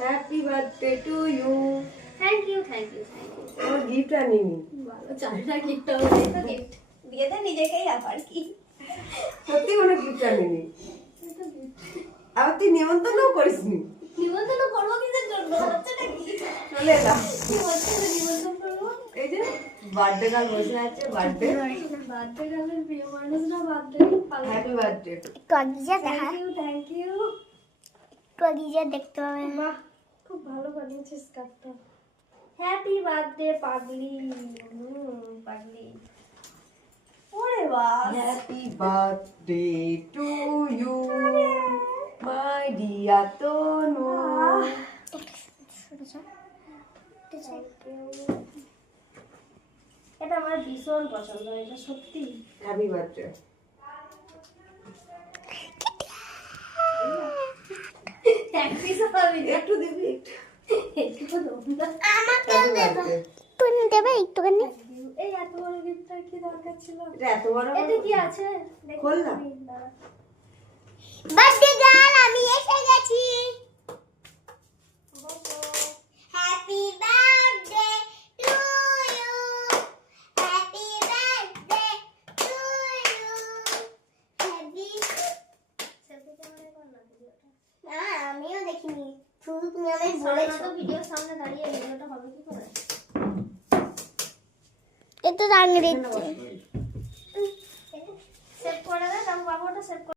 Happy birthday to you. Thank you. আমার gift আনিনি। ভালো চারটা গিফট হবে তো গিফট দিয়ে দে নিজেকেই আবার কি সত্যি কোনো গিফট আনিনি। আর তুই নিমন্ত্রণও করিসনি। নিমন্ত্রণ করবো কিসের জন্য হচ্ছেটা কি চলে এলাম। কি হচ্ছে যে নিমন্ত্রণ করবো এই যে বার্থডে গার্ল বসে আছে। বার্থডে গার্লের প্রিয় মানুষরা বার্থডে হ্যাপি বার্থডে। কগিজা দেখা থ্যাংক ইউ কগিজা দেখতে পাবে না। বাহ খুব ভালো বানিয়েছিস কাপটা হ্যাপি বার্থডে পাগলি পাগলি ওরে বাস happy birthday to you my dear Tanu. এটা আমার ভীষণ পছন্দ এটা সত্যি হ্যাপি বার্থডে। এক পিস পাবি একটু দিবি একটু তো দেবো না আমাকে Happy দেবে birthday। তুমি দেবে একটুখানি এই এত বড় গিফটটা কি দরকার ছিল এটা এত বড় এতে কি আছে দেখি খোল না। দাঁড়া। বার্থডে গার্ল আমি এসে গেছি happy birthday to you happy birthday to you happy selfie ক্যামেরায় কর না ভিডিওটা না আমিও দেখিনি শুধু তুমি আমায় বলেছো বলেছো ভিডিওর সামনে দাঁড়িয়ে ভিডিওটা হবে কি করে এত রাঙ দিচ্ছে সেভ করে দে তারপর বাবুটা সেভ